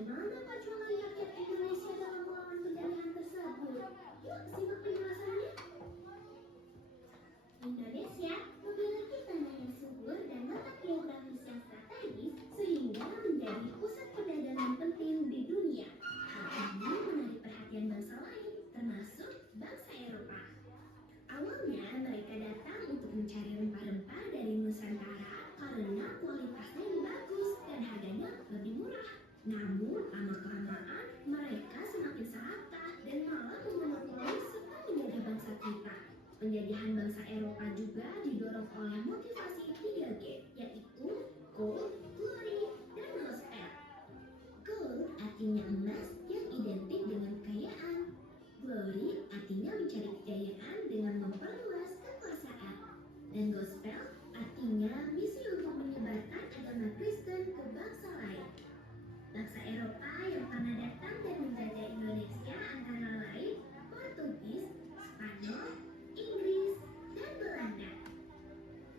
bagaimana perjuangan rakyat Indonesia dalam melawan penjajahan tersebut? Yuk simak penjelasannya. Indonesia memiliki tanah yang subur dan letak geografis yang strategis sehingga menjadi pusat perdagangan penting di dunia. Hal ini menarik perhatian bangsa lain, termasuk bangsa Eropa. Awalnya mereka datang untuk mencari rempah-rempah dari Nusantara karena kualitasnya yang bagus dan harganya lebih murah. Namun lama-kelamaan mereka semakin serakah dan malah memonopoli serta menjajah bangsa kita. Penjajahan bangsa Eropa juga didorong oleh motivasi 3G, yaitu gold, glory, dan gospel. Gold artinya emas yang identik dengan kekayaan. Glory artinya mencari kejayaan dengan memperluas kekuasaan. Dan gospel artinya misi untuk menyebarkan agama Kristen ke bangsa lain. Bangsa Eropa yang pernah datang dan menjajah Indonesia antara lain Portugis, Spanyol, Inggris, dan Belanda.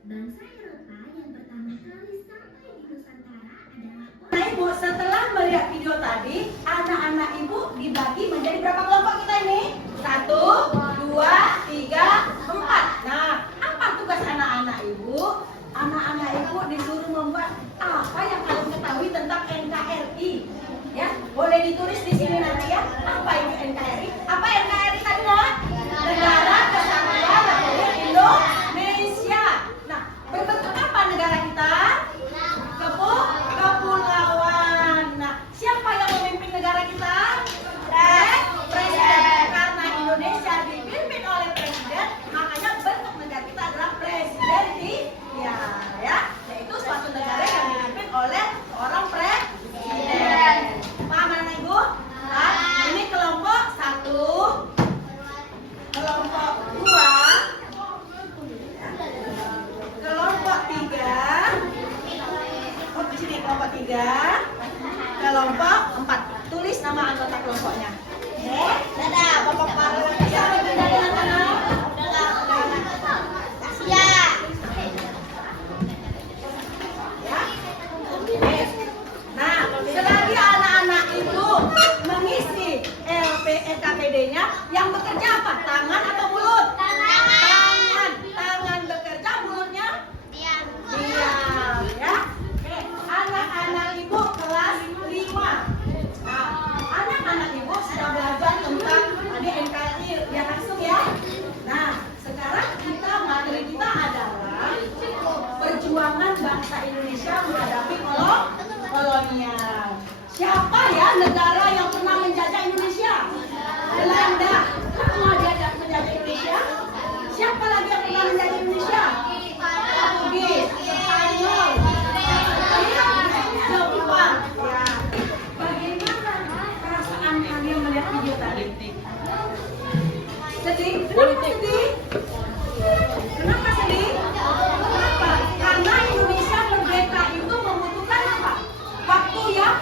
Bangsa Eropa yang pertama kali sampai di Nusantara adalah Ibu, setelah melihat video tadi, anak-anak Ibu dibagi menjadi berapa kelompok kita ini? 1, 2, 3, 4. Nah, apa tugas anak-anak Ibu? Anak-anak Ibu disuruh membuat apa yang kalian ketahui tentang NKRI. Ya, boleh ditulis di sini nanti ya. Apa itu NKRI? Apa NKRI tadi, Nak? Negara Kesatuan Republik Indonesia. Nah, berbentuk apa negara kita? Kepulauan. Nah, siapa yang memimpin negara kita? Presiden. Karena Indonesia dipimpin oleh presiden, makanya bentuk negara kita adalah presidensial, ya. Yaitu suatu negara yang dipimpin oleh seorang presiden. Paham anak Ibu? Nah, ini kelompok 1, kelompok 2, kelompok 3. Oh, di sini kelompok 3, kelompok 4. Tulis nama anggota kelompoknya. Dadah, Bapak Parla. Siapa yang dengan tangan? Siap. Ya. Nah, selagi anak-anak itu mengisi LPKPD-nya, yang bekerja apa? Tangan atau mulut? Tangan. Tangan bekerja, mulutnya diam. Ya. Oke, anak-anak Ibu kelas 5. Nah, anak-anak Ibu sudah belajar tentang tadi NKRI ya langsung ya. Nah, sekarang materi kita adalah perjuangan bangsa Indonesia menghadapi kolonial. Siapa ya negara yang pernah menjajah Indonesia? Belanda. Pernah dia menjajah Indonesia? Siapa lagi yang pernah menjajah Indonesia? Portugis, Spanyol, Jepang. Ya. Bagaimana perasaan kalian melihat video tadi? Sedih? Kenapa sedih? Kenapa sedih? Kenapa? Karena Indonesia merdeka itu membutuhkan apa? Waktu yang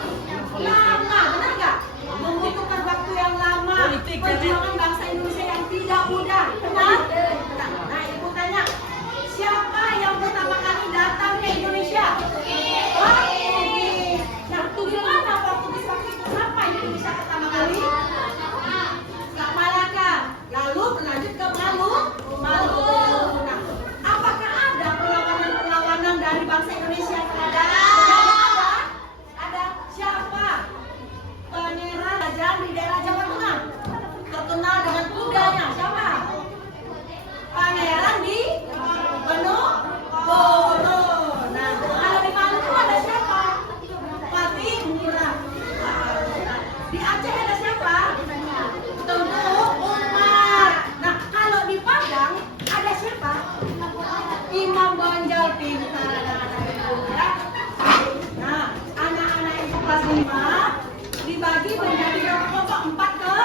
lama, benar nggak? Membutuhkan waktu yang lama. Perjuangan bangsa Indonesia yang tidak mudah, benar? Nah, Ibu tanya, siapa yang pertama kali datang ke Indonesia? Portugis. Nah, gimana Portugis waktu itu sampai di Indonesia pertama kali? Ke Malaka, lalu berlanjut ke Maluku. Nah, apakah ada perlawanan-perlawanan dari bangsa Indonesia terhadap? Ada. Siapa? Pangeran Raja di daerah Jawa Tengah, terkenal dengan kudanya. Siapa? Pangeran di Penogoro. Nah, kalau di Maluku ada siapa? Patimura. Di Aceh ada siapa? Tengku Umar. Nah, kalau di Padang ada siapa? Imam Bonjol. Pintar anak-anak Ibu ya. Nah, anak-anak Ibu kelas 5 dibagi menjadi kelompok 4 ke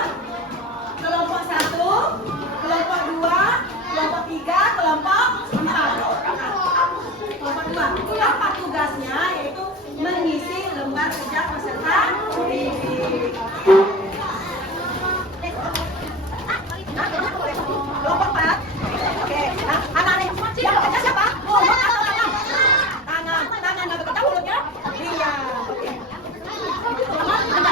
kelompok 1, kelompok 2, kelompok 3, kelompok 4. Kelompok 2. Apa tugasnya? Yaitu mengisi lembar kerja peserta didik. Kelompok 4. Oke. Nah, anak-anak yang bekerja siapa? Mulut atau tangan? Tangan. Tangan nggak bekerja, mulutnya? Iya. Oke. Ada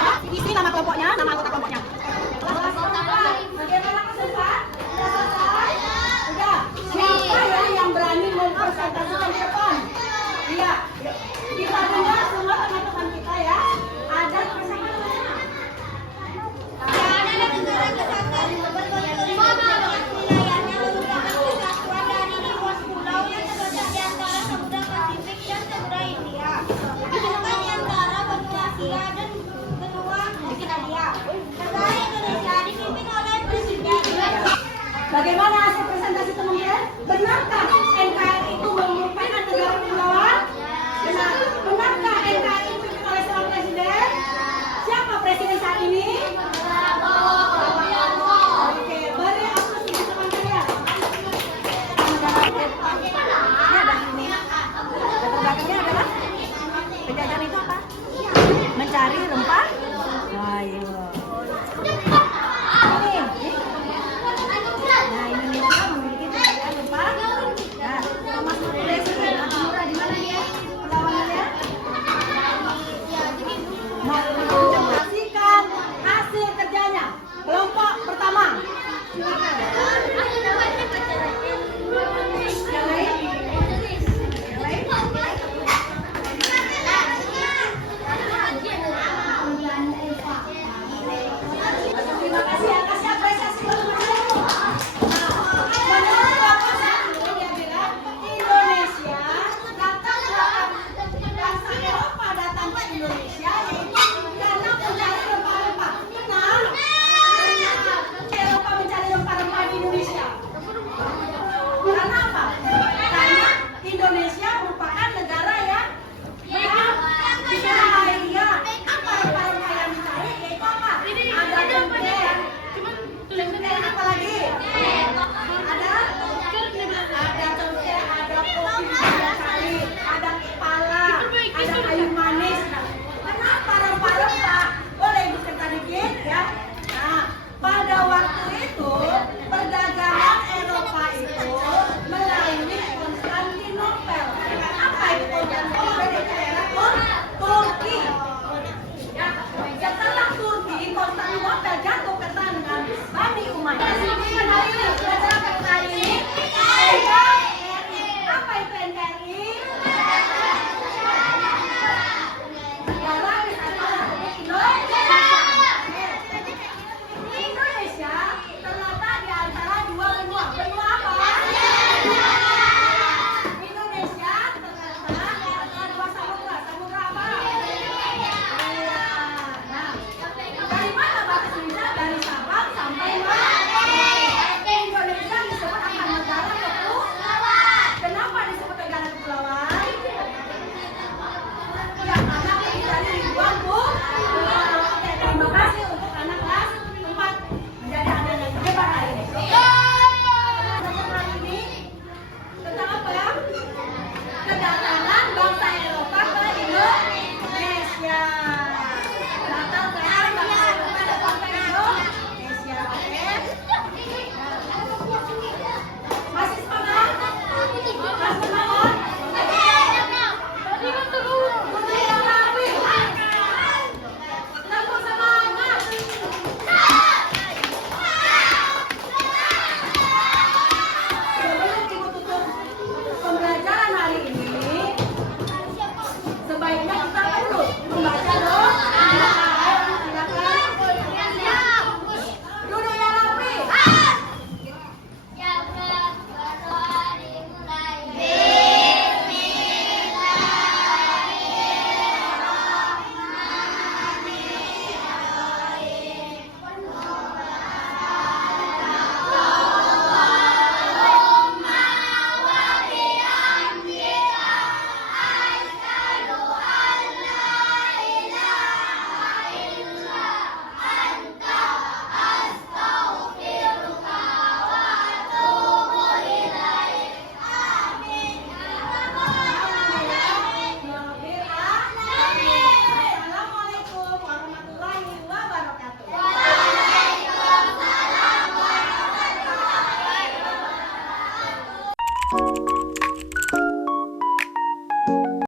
Thank